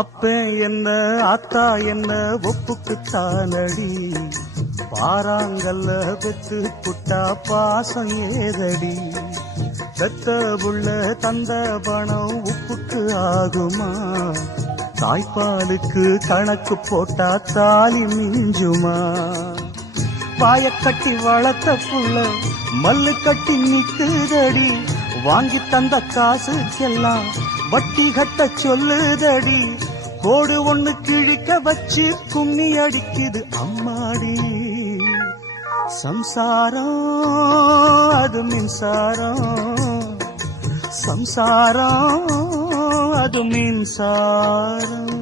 அப்பே என்ன அத்தா என்ன ஒப்புக்குத்தானடி, பாறாங்கல்ல பெத்து புட்டா பாசம் ஏதடி, பெத்த புள்ள தந்த பணம் உப்புக்கு ஆகுமா, தாய்ப்பாலுக்கு கணக்கு போட்டா தாலி மிஞ்சுமா, பாயக்கட்டி வளர்த்த புள்ள மல்லு கட்டி நிக்குதடி, வாங்கி தந்த காசுக்கெல்லாம் வட்டி கட்ட சொல்லுதடி, கோடு ஒண்ணு கிழிக்க வச்சு கும்மி அடிக்குது அம்மாடி, சம்சாரம் அது மின்சாரம், சம்சாரம் அது மின்சாரம்.